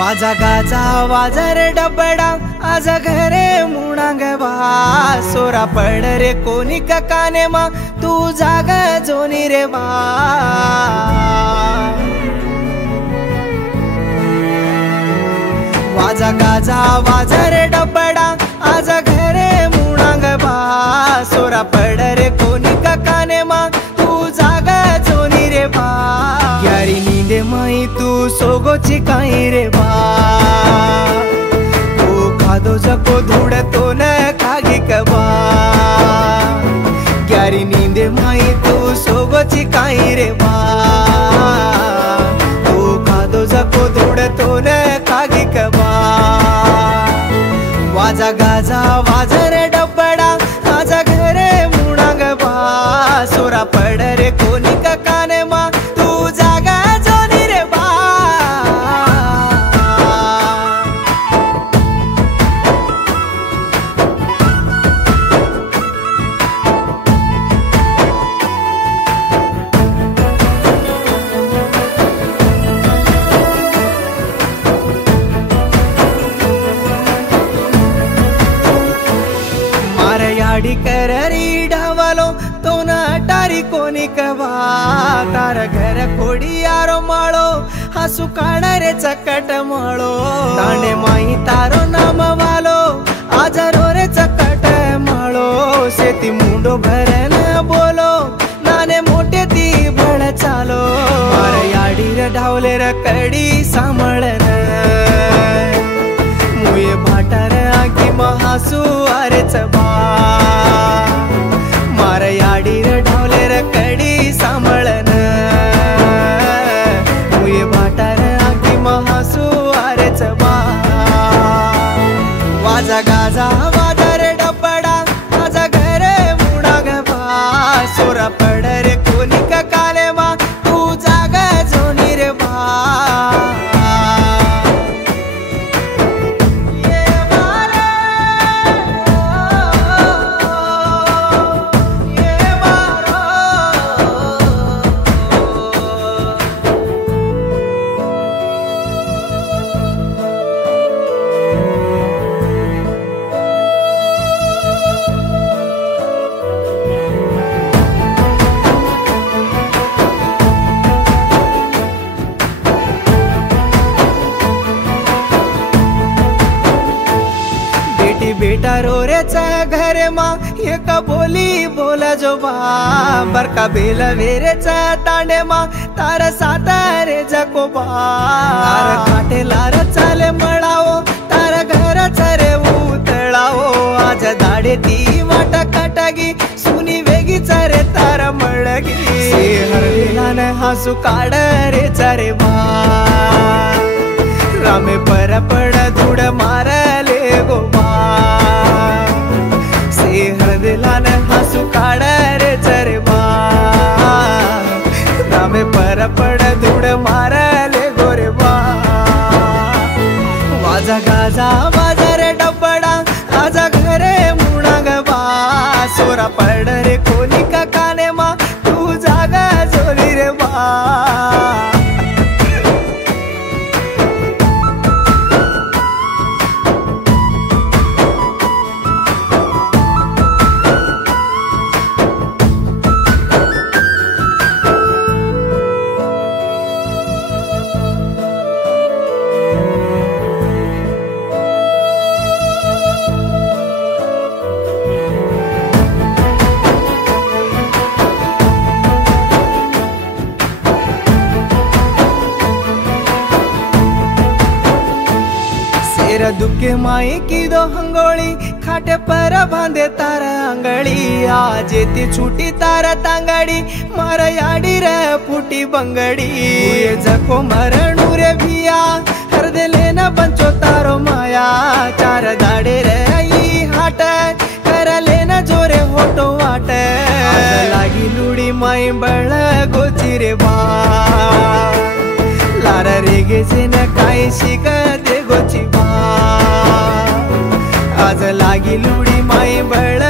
वाजा गाजा वाजा रे डबडा आज घरे मुणांग बा सोरा पड रे कोणी काने मा तू जाग जोनी रे बा वाजा गाजा वाजा रे डबडा आज घरे मुणांग बा सोरा पड रे कोणी काने मा तू जाग जोनी रे बा यारी नींदे माई तू सोगोची काई रे बा तू खादो जको धूड़ तो न खागी कबा यारी नींदे माई तू सोगोची काई रे बा तू खादो जको धूड़ तो न खागी कबा वाजा गाजा वाजा रे डबडा आजा घरे मुणांग बा सोरा पड रे कोणी काने मा तू जागा जोनी रे बा याडी कररी ढावालो तो ना टारी कोणी कवा तार घर खोडी यारो माळो हसू काढरे चकट माळो तांडे माई तारो नाम वालो आजारो रे चकट माळो शेती मुंडो भरन बोलो नाने मोठे ती बळ चालो मार याडी रे ढावले रे कडी सांभळन मुये भाटार आगी महासू अरेच बा मार याडी रे ढावले रे कडी सांभळन मुये भाटार आगी महासू अरेच बा वाजा गाजा वाजा रे डबडा आजा घरे मुणाग बा सोरा पड रे कोणी काले मा तू जाग जोनी रे बा बेटा रो रे घर माँ ये का बोली बोला जो बा बरका बेला वेरे तांडे माँ तारा साता रे जको बा तारा काटे लार चाले मळावो तारा घर चरे उतळावो आज दाडे ती वाटा काटागी सुनी वेगी चरे तारा मळगी हरलेला न हसू काढ रे चरे बा रामे पर पड धूड मारले गो बा हरदिला न हसू काढ रे चरे बा रामे पर पड धूड मारले गोरे बा वाजा गाजा वाजा रे डबडा आजा घरे मुणांग बा सोरा पड रे कोणी काने मा तू जागा जोली रे बा दुखे माई की दो हंगोळी खाटे पर बांधे तारा अंगड़ी आज ती छुटी तारा तांगड़ी मार याडी रे फुटी बंगड़ी ये जको मरणू रे भिया हर दिले न पंचो तारो माया चार दाडे रे ई हाट कर लेना जोरे होटो वाट लागी लुडी माई बळ गोची रे बा लारा रे गेचे न काय शिक दे गोची बा आज लागी लुडी माई बळ